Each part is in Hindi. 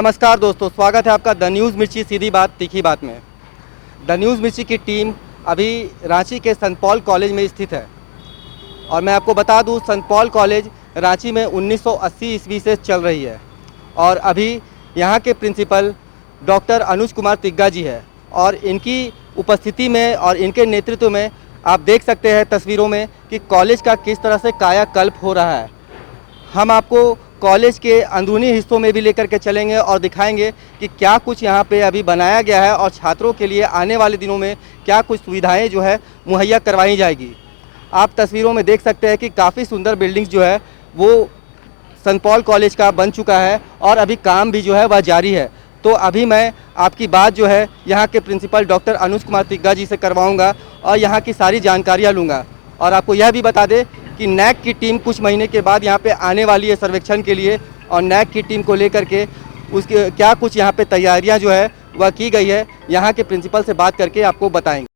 नमस्कार दोस्तों, स्वागत है आपका द न्यूज़ मिर्ची सीधी बात तीखी बात में। द न्यूज़ मिर्ची की टीम अभी रांची के संत पॉल कॉलेज में स्थित है और मैं आपको बता दूं, संत पॉल कॉलेज रांची में 1980 ईस्वी से चल रही है और अभी यहाँ के प्रिंसिपल डॉक्टर अनुज कुमार तिग्गा जी है और इनकी उपस्थिति में और इनके नेतृत्व में आप देख सकते हैं तस्वीरों में कि कॉलेज का किस तरह से कायाकल्प हो रहा है। हम आपको कॉलेज के अंदरूनी हिस्सों में भी लेकर के चलेंगे और दिखाएंगे कि क्या कुछ यहाँ पे अभी बनाया गया है और छात्रों के लिए आने वाले दिनों में क्या कुछ सुविधाएं जो है मुहैया करवाई जाएगी। आप तस्वीरों में देख सकते हैं कि काफ़ी सुंदर बिल्डिंग्स जो है वो संत पॉल कॉलेज का बन चुका है और अभी काम भी जो है वह जारी है। तो अभी मैं आपकी बात जो है यहाँ के प्रिंसिपल डॉक्टर अनुज कुमार तिग्गा जी से करवाऊँगा और यहाँ की सारी जानकारियाँ लूँगा। और आपको यह भी बता दें कि नैक की टीम कुछ महीने के बाद यहाँ पे आने वाली है सर्वेक्षण के लिए और नैक की टीम को लेकर के उसके क्या कुछ यहाँ पे तैयारियाँ जो है वह की गई है, यहाँ के प्रिंसिपल से बात करके आपको बताएंगे।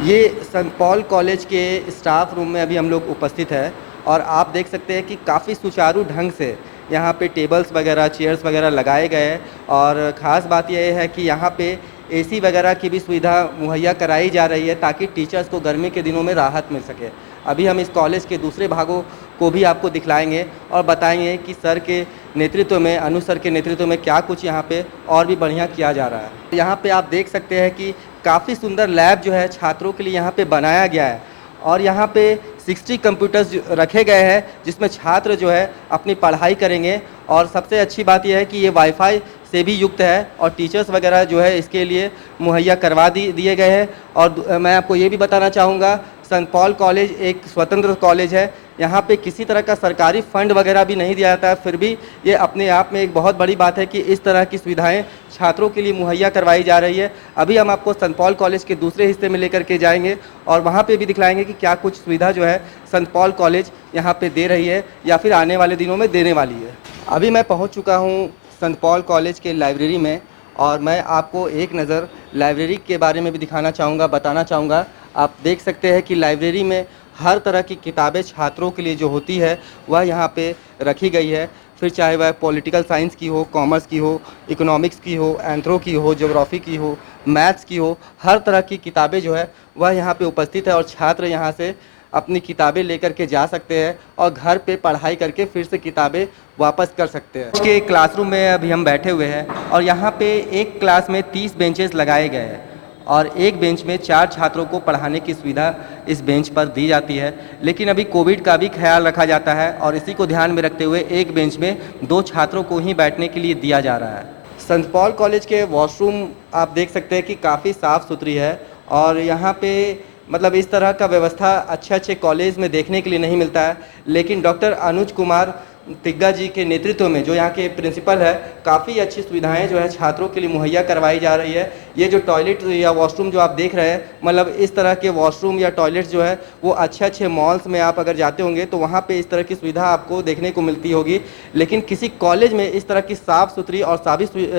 ये संत पॉल कॉलेज के स्टाफ रूम में अभी हम लोग उपस्थित है और आप देख सकते हैं कि काफ़ी सुचारू ढंग से यहाँ पे टेबल्स वगैरह चेयर्स वगैरह लगाए गए हैं और ख़ास बात यह है कि यहाँ पे एसी वगैरह की भी सुविधा मुहैया कराई जा रही है ताकि टीचर्स को गर्मी के दिनों में राहत मिल सके। अभी हम इस कॉलेज के दूसरे भागों को भी आपको दिखलाएंगे और बताएंगे कि सर के नेतृत्व में, अनु सर के नेतृत्व में क्या कुछ यहाँ पे और भी बढ़िया किया जा रहा है। यहाँ पे आप देख सकते हैं कि काफ़ी सुंदर लैब जो है छात्रों के लिए यहाँ पे बनाया गया है और यहाँ पे 60 कंप्यूटर्स रखे गए हैं जिसमें छात्र जो है अपनी पढ़ाई करेंगे। और सबसे अच्छी बात यह है कि ये वाईफाई से भी युक्त है और टीचर्स वगैरह जो है इसके लिए मुहैया करवा दिए गए हैं। और मैं आपको ये भी बताना चाहूँगा, संत पॉल कॉलेज एक स्वतंत्र कॉलेज है, यहाँ पे किसी तरह का सरकारी फंड वगैरह भी नहीं दिया जाता है, फिर भी ये अपने आप में एक बहुत बड़ी बात है कि इस तरह की सुविधाएं छात्रों के लिए मुहैया करवाई जा रही है। अभी हम आपको संत पॉल कॉलेज के दूसरे हिस्से में लेकर के जाएंगे और वहाँ पे भी दिखलाएंगे कि क्या कुछ सुविधा जो है संत पॉल कॉलेज यहाँ पे दे रही है या फिर आने वाले दिनों में देने वाली है। अभी मैं पहुँच चुका हूँ संत पॉल कॉलेज के लाइब्रेरी में और मैं आपको एक नज़र लाइब्रेरी के बारे में भी दिखाना चाहूँगा, बताना चाहूँगा। आप देख सकते हैं कि लाइब्रेरी में हर तरह की किताबें छात्रों के लिए जो होती है वह यहाँ पे रखी गई है, फिर चाहे वह पॉलिटिकल साइंस की हो, कॉमर्स की हो, इकोनॉमिक्स की हो, एंथ्रो की हो, ज्योग्राफी की हो, मैथ्स की हो, हर तरह की किताबें जो है वह यहाँ पे उपस्थित है और छात्र यहाँ से अपनी किताबें लेकर के जा सकते हैं और घर पे पढ़ाई करके फिर से किताबें वापस कर सकते हैं। के क्लासरूम में अभी हम बैठे हुए हैं और यहाँ पे एक क्लास में 30 बेंचेस लगाए गए हैं और एक बेंच में 4 छात्रों को पढ़ाने की सुविधा इस बेंच पर दी जाती है। लेकिन अभी कोविड का भी ख्याल रखा जाता है और इसी को ध्यान में रखते हुए एक बेंच में 2 छात्रों को ही बैठने के लिए दिया जा रहा है। संत पॉल कॉलेज के वॉशरूम आप देख सकते हैं कि काफ़ी साफ़ सुथरी है और यहाँ पे मतलब इस तरह का व्यवस्था अच्छे कॉलेज में देखने के लिए नहीं मिलता है। लेकिन डॉक्टर अनुज कुमार तिग्गा जी के नेतृत्व में जो यहाँ के प्रिंसिपल है, काफ़ी अच्छी सुविधाएं जो है छात्रों के लिए मुहैया करवाई जा रही है। ये जो टॉयलेट या वॉशरूम जो आप देख रहे हैं, मतलब इस तरह के वॉशरूम या टॉयलेट्स जो है वो अच्छे मॉल्स में आप अगर जाते होंगे तो वहाँ पे इस तरह की सुविधा आपको देखने को मिलती होगी। लेकिन किसी कॉलेज में इस तरह की साफ़ सुथरी और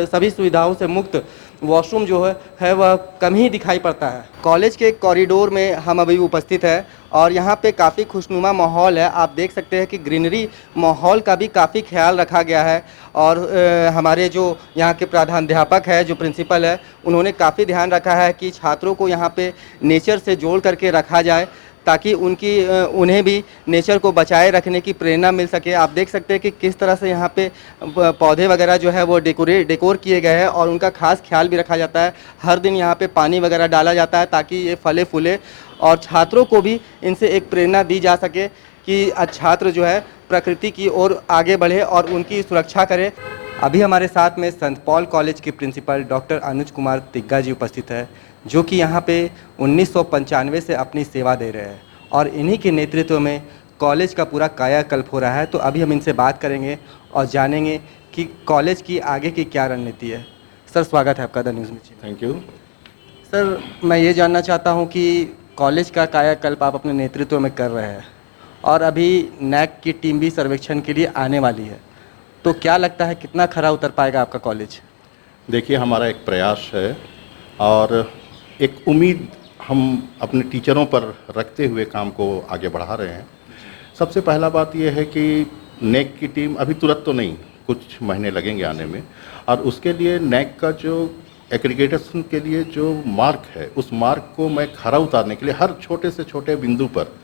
सभी सुविधाओं से मुक्त वॉशरूम जो है वह कम ही दिखाई पड़ता है। कॉलेज के कॉरिडोर में हम अभी उपस्थित हैं और यहाँ पे काफ़ी खुशनुमा माहौल है। आप देख सकते हैं कि ग्रीनरी माहौल का भी काफ़ी ख्याल रखा गया है और हमारे जो यहाँ के प्रधानाध्यापक है, जो प्रिंसिपल है, उन्होंने उन्होंने काफ़ी ध्यान रखा है कि छात्रों को यहाँ पे नेचर से जोड़ करके रखा जाए, ताकि उन्हें भी नेचर को बचाए रखने की प्रेरणा मिल सके। आप देख सकते हैं कि किस तरह से यहाँ पे पौधे वगैरह जो है वो डेकोर किए गए हैं और उनका खास ख्याल भी रखा जाता है। हर दिन यहाँ पे पानी वगैरह डाला जाता है ताकि ये फले फूले, और छात्रों को भी इनसे एक प्रेरणा दी जा सके कि छात्र जो है प्रकृति की ओर आगे बढ़े और उनकी सुरक्षा करे। अभी हमारे साथ में संत पॉल कॉलेज के प्रिंसिपल डॉक्टर अनुज कुमार तिग्गा जी उपस्थित है, जो कि यहाँ पे 1995 से अपनी सेवा दे रहे हैं और इन्हीं के नेतृत्व में कॉलेज का पूरा कायाकल्प हो रहा है। तो अभी हम इनसे बात करेंगे और जानेंगे कि कॉलेज की आगे की क्या रणनीति है। सर, स्वागत है आपका द न्यूज़ में। Thank you. सर, मैं ये जानना चाहता हूँ कि कॉलेज का कायाकल्प आप अपने नेतृत्व में कर रहे हैं और अभी नैक की टीम भी सर्वेक्षण के लिए आने वाली है, तो क्या लगता है कितना खरा उतर पाएगा आपका कॉलेज? देखिए, हमारा एक प्रयास है और एक उम्मीद हम अपने टीचरों पर रखते हुए काम को आगे बढ़ा रहे हैं। सबसे पहला बात यह है कि नैक की टीम अभी तुरंत तो नहीं, कुछ महीने लगेंगे आने में, और उसके लिए नैक का जो एग्रीगेशन के लिए जो मार्क है, उस मार्क को मैं खरा उतारने के लिए हर छोटे से छोटे बिंदु पर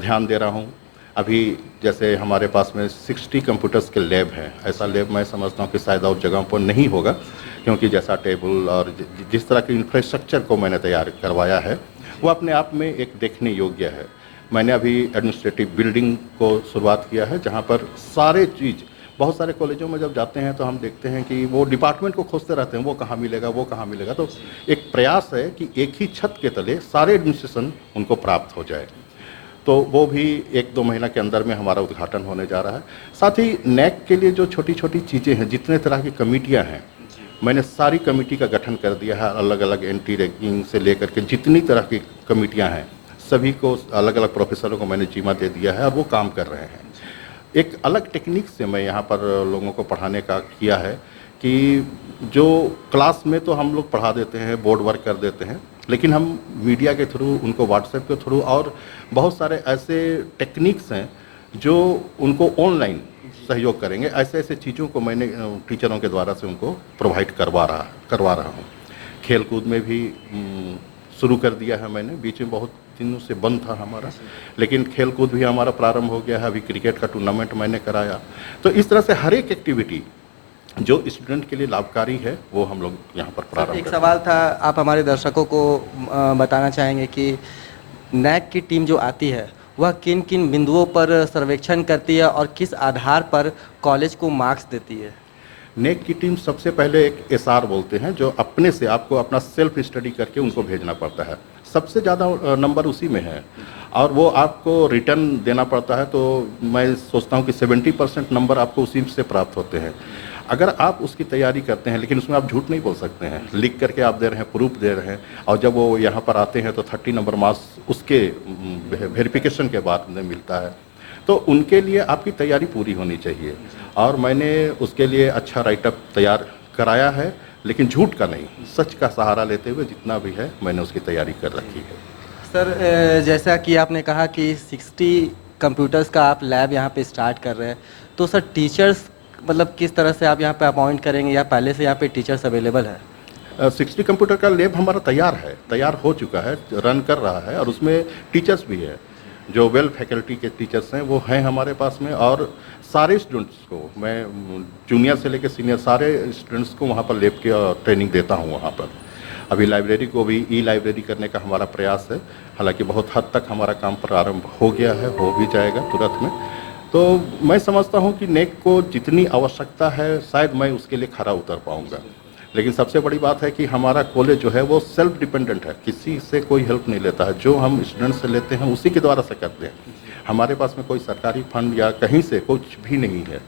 ध्यान दे रहा हूँ। अभी जैसे हमारे पास में 60 कंप्यूटर्स के लैब हैं। ऐसा लैब मैं समझता हूँ कि शायद और जगहों पर नहीं होगा, क्योंकि जैसा टेबल और जिस तरह के इंफ्रास्ट्रक्चर को मैंने तैयार करवाया है वो अपने आप में एक देखने योग्य है। मैंने अभी एडमिनिस्ट्रेटिव बिल्डिंग को शुरुआत किया है, जहाँ पर सारे चीज़, बहुत सारे कॉलेजों में जब जाते हैं तो हम देखते हैं कि वो डिपार्टमेंट को खोजते रहते हैं, वो कहाँ मिलेगा, वो कहाँ मिलेगा। तो एक प्रयास है कि एक ही छत के तले सारे एडमिनिस्ट्रेशन उनको प्राप्त हो जाए। तो वो भी 1-2 महीना के अंदर में हमारा उद्घाटन होने जा रहा है। साथ ही नैक के लिए जो छोटी छोटी चीज़ें हैं, जितने तरह की कमेटियां हैं, मैंने सारी कमेटी का गठन कर दिया है। अलग अलग एंटी रैगिंग से लेकर के जितनी तरह की कमेटियां हैं, सभी को अलग अलग प्रोफेसरों को मैंने जिम्मा दे दिया है और वो काम कर रहे हैं। एक अलग टेक्निक से मैं यहाँ पर लोगों को पढ़ाने का किया है कि जो क्लास में तो हम लोग पढ़ा देते हैं, बोर्ड वर्क कर देते हैं, लेकिन हम मीडिया के थ्रू, उनको व्हाट्सएप के थ्रू और बहुत सारे ऐसे टेक्निक्स हैं जो उनको ऑनलाइन सहयोग करेंगे। ऐसे ऐसे चीज़ों को मैंने टीचरों के द्वारा से उनको प्रोवाइड करवा रहा हूँ। खेल कूद में भी शुरू कर दिया है मैंने। बीच में बहुत दिनों से बंद था हमारा, लेकिन खेल कूद भी हमारा प्रारंभ हो गया है। अभी क्रिकेट का टूर्नामेंट मैंने कराया। तो इस तरह से हर एक एक्टिविटी जो स्टूडेंट के लिए लाभकारी है वो हम लोग यहाँ पर प्रारंभ। एक सवाल था, आप हमारे दर्शकों को बताना चाहेंगे कि नैक की टीम जो आती है वह किन किन बिंदुओं पर सर्वेक्षण करती है और किस आधार पर कॉलेज को मार्क्स देती है? नैक की टीम सबसे पहले एक एसआर बोलते हैं, जो अपने से आपको अपना सेल्फ स्टडी करके उनको भेजना पड़ता है। सबसे ज़्यादा नंबर उसी में है और वो आपको रिटर्न देना पड़ता है। तो मैं सोचता हूँ कि 70% नंबर आपको उसी से प्राप्त होते हैं। अगर आप उसकी तैयारी करते हैं, लेकिन उसमें आप झूठ नहीं बोल सकते हैं, लिख करके आप दे रहे हैं, प्रूफ दे रहे हैं, और जब वो यहाँ पर आते हैं तो 30 नंबर मार्क्स उसके वेरिफिकेशन के बाद में मिलता है। तो उनके लिए आपकी तैयारी पूरी होनी चाहिए और मैंने उसके लिए अच्छा राइटअप तैयार कराया है, लेकिन झूठ का नहीं, सच का सहारा लेते हुए जितना भी है मैंने उसकी तैयारी कर रखी है। सर, जैसा कि आपने कहा कि 60 कंप्यूटर्स का आप लैब यहाँ पे स्टार्ट कर रहे हैं, तो सर टीचर्स मतलब किस तरह से आप यहाँ पे अपॉइंट करेंगे या पहले से यहाँ पे टीचर्स अवेलेबल है? 60 कंप्यूटर का लैब हमारा तैयार हो चुका है, रन कर रहा है, और उसमें टीचर्स भी है जो वेल फैकल्टी के टीचर्स हैं, वो हैं हमारे पास में। और सारे स्टूडेंट्स को मैं, जूनियर से लेकर सीनियर, सारे स्टूडेंट्स को वहाँ पर लैब की ट्रेनिंग देता हूँ वहाँ पर। अभी लाइब्रेरी को भी ई-लाइब्रेरी करने का हमारा प्रयास है। हालांकि बहुत हद तक हमारा काम प्रारंभ हो गया है, हो भी जाएगा तुरंत में। तो मैं समझता हूँ कि नैक को जितनी आवश्यकता है शायद मैं उसके लिए खरा उतर पाऊँगा। लेकिन सबसे बड़ी बात है कि हमारा कॉलेज जो है वो सेल्फ डिपेंडेंट है, किसी से कोई हेल्प नहीं लेता है। जो हम स्टूडेंट से लेते हैं उसी के द्वारा से करते हैं। हमारे पास में कोई सरकारी फंड या कहीं से कुछ भी नहीं है,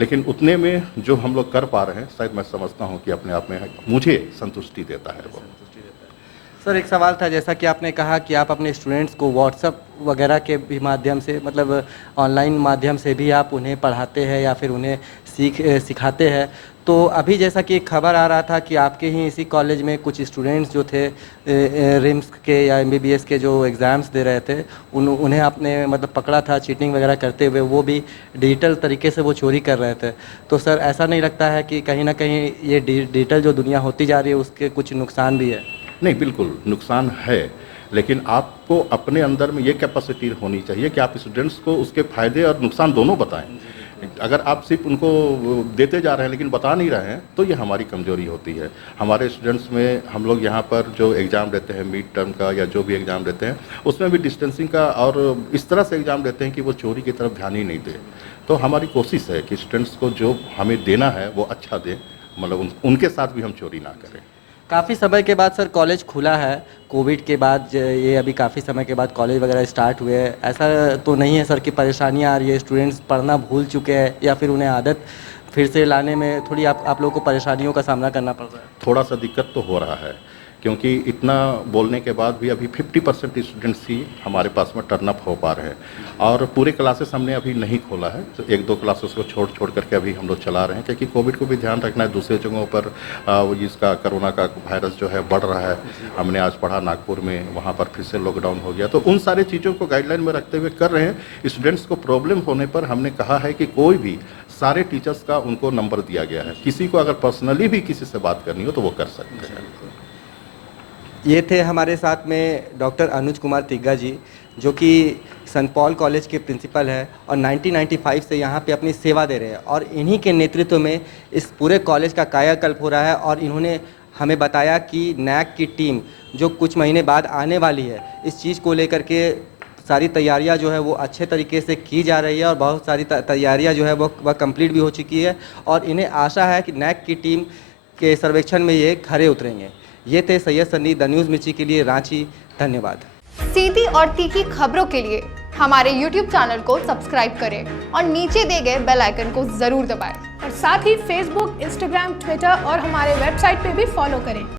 लेकिन उतने में जो हम लोग कर पा रहे हैं शायद मैं समझता हूँ कि अपने आप में मुझे संतुष्टि देता है वो। सर एक सवाल था, जैसा कि आपने कहा कि आप अपने स्टूडेंट्स को व्हाट्सएप वगैरह के भी माध्यम से, मतलब ऑनलाइन माध्यम से भी आप उन्हें पढ़ाते हैं या फिर उन्हें सिखाते हैं। तो अभी जैसा कि एक खबर आ रहा था कि आपके ही इसी कॉलेज में कुछ स्टूडेंट्स जो थे रिम्स के या एमबीबीएस के जो एग्ज़ाम्स दे रहे थे, उन्हें आपने मतलब पकड़ा था चीटिंग वगैरह करते हुए, वो भी डिजिटल तरीके से वो चोरी कर रहे थे। तो सर ऐसा नहीं लगता है कि कहीं ना कहीं ये डिजिटल जो दुनिया होती जा रही है उसके कुछ नुकसान भी है? नहीं, बिल्कुल नुकसान है, लेकिन आपको अपने अंदर में ये कैपेसिटी होनी चाहिए कि आप स्टूडेंट्स को उसके फ़ायदे और नुकसान दोनों बताएं। अगर आप सिर्फ उनको देते जा रहे हैं लेकिन बता नहीं रहे हैं तो ये हमारी कमज़ोरी होती है। हमारे स्टूडेंट्स में हम लोग यहाँ पर जो एग्ज़ाम देते हैं मिड टर्म का या जो भी एग्ज़ाम देते हैं उसमें भी डिस्टेंसिंग का और इस तरह से एग्ज़ाम देते हैं कि वो चोरी की तरफ ध्यान ही नहीं दे। तो हमारी कोशिश है कि स्टूडेंट्स को जो हमें देना है वो अच्छा दें, मतलब उनके साथ भी हम चोरी ना करें। काफ़ी समय के बाद सर कॉलेज खुला है, कोविड के बाद ये अभी काफ़ी समय के बाद कॉलेज वगैरह स्टार्ट हुए हैं। ऐसा तो नहीं है सर कि परेशानियां आ रही है, स्टूडेंट्स पढ़ना भूल चुके हैं या फिर उन्हें आदत फिर से लाने में थोड़ी आप लोगों को परेशानियों का सामना करना पड़ रहा है? थोड़ा सा दिक्कत तो हो रहा है, क्योंकि इतना बोलने के बाद भी अभी 50% स्टूडेंट्स ही हमारे पास में टर्न अप हो पा रहे हैं और पूरे क्लासेस हमने अभी नहीं खोला है। तो 1-2 क्लासेस को छोड़ करके अभी हम लोग चला रहे हैं, क्योंकि कोविड को भी ध्यान रखना है। दूसरे जगहों पर इसका कोरोना का वायरस जो है बढ़ रहा है। हमने आज पढ़ा नागपुर में, वहाँ पर फिर से लॉकडाउन हो गया। तो उन सारी चीज़ों को गाइडलाइन में रखते हुए कर रहे हैं। स्टूडेंट्स को प्रॉब्लम होने पर हमने कहा है कि कोई भी, सारे टीचर्स का उनको नंबर दिया गया है, किसी को अगर पर्सनली भी किसी से बात करनी हो तो वो कर सकते हैं। ये थे हमारे साथ में डॉक्टर अनुज कुमार तिग्गा जी, जो कि सेंट पॉल कॉलेज के प्रिंसिपल है और 1995 से यहाँ पे अपनी सेवा दे रहे हैं और इन्हीं के नेतृत्व में इस पूरे कॉलेज का कायाकल्प हो रहा है। और इन्होंने हमें बताया कि नैक की टीम जो कुछ महीने बाद आने वाली है, इस चीज़ को लेकर के सारी तैयारियां जो है वो अच्छे तरीके से की जा रही है और बहुत सारी तैयारियां जो है वह कंप्लीट भी हो चुकी है और इन्हें आशा है कि नैक की टीम के सर्वेक्षण में ये खरे उतरेंगे। ये थे सैयद सन्नी, द न्यूज़ मिर्ची के लिए रांची। धन्यवाद। सीधी और तीखी खबरों के लिए हमारे YouTube चैनल को सब्सक्राइब करें और नीचे दिए गए बेल आइकन को जरूर दबाएं। और साथ ही Facebook, Instagram, Twitter और हमारे वेबसाइट पे भी फॉलो करें।